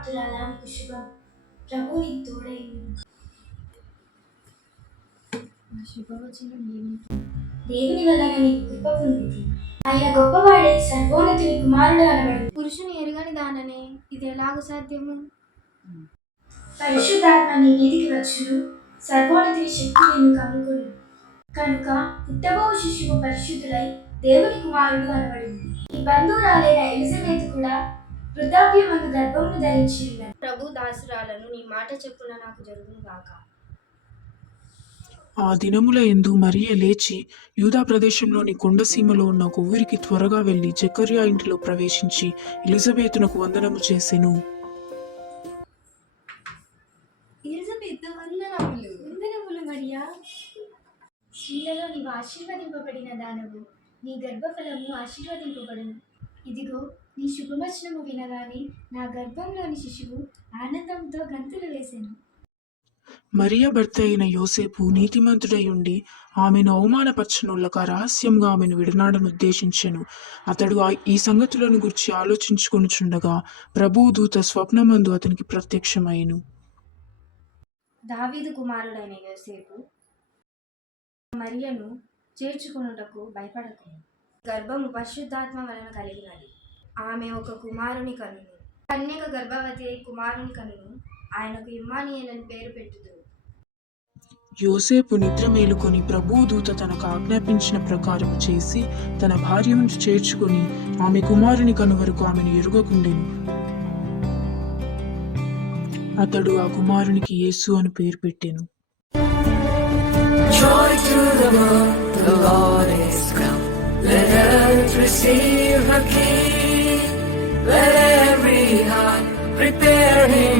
భక్తురాలా నీకు శుభం. ప్రభు నీకు తోడై ఉన్నాడు. శుభవచనం ఏమిటి? దేవుని వలన నీకు కృప పొందింది. ఆయన గొప్పవాడే, సర్వోన్నతుని కుమారుడు అనబడి. పురుషుని ఎరుగని దాననే ఇది ఎలాగూ సాధ్యము? పరిశుద్ధాత్మ నీ మీదికి వచ్చును, సర్వోన్నతుని శక్తి నిన్ను కమ్ముకొను. కనుక పుట్టబోవు శిశువు పరిశుద్ధులై దేవుని కుమారుడు అనబడింది. ఈ బంధువురాలైన ఎలిజబెత్ కూడా వృద్ధాప్యమందు గర్భమును ధరించి ఉన్నది. ప్రభు దాసురాలను నీ మాట చెప్పున నాకు జరుగును గాక. ఆ దినముల యందు మరియ లేచి యూదా ప్రదేశంలోని కొండసీమలో ఉన్న ఒక ఊరికి త్వరగా వెళ్లి జకర్యా ఇంటిలో ప్రవేశించి ఎలిజబెతునకు వందనము చేసెను. వందనములు మరియా, స్త్రీలలో నీవు ఆశీర్వదింపబడిన దానవు, నీ గర్భఫలము ఆశీర్వదింపబడును. ఇదిగో నీ శుభవచనము వినగానే నా గర్భంలోని శిశువు ఆనందంతో గంతులు వేసెను. మరియ భర్త అయిన యోసేపు నీతిమంతుడై ఉండి ఆమెను అవమానపరచనుల్లక రహస్యంగా ఆమెను విడనాడనుద్దేశించెను. అతడు ఈ సంగతులను గురించి ఆలోచించుకొనుచుండగా ప్రభువు దూత స్వప్నమందు అతనికి ప్రత్యక్షమైను. దావీదు కుమారుడైన యోసేపు, మరియను చేర్చుకొనుటకు భయపడకు. గర్భము పరిశుద్ధాత్మ వలన కలిగినది. ఆమె ఒక కుమారుని కనును. కన్యక గర్భవతి అయి కుమారుని కనును. ఆయనకు ఇమ్మానుయేలు అని పేరు పెట్టుదురు. యోసేపు నిద్ర మేలుకొని ప్రభువు దూత తనకు ఆజ్ఞాపించిన ప్రకారం చేసి తన భార్యను చేర్చుకొని ఆమె కుమారుని కను వరకు ఆమెను ఎరుగకుండెను. అతడు ఆ కుమారునికి యేసు అని పేరు పెట్టెను. Joy to the world, the Lord is come. Let earth receive her King. Let every heart prepare him.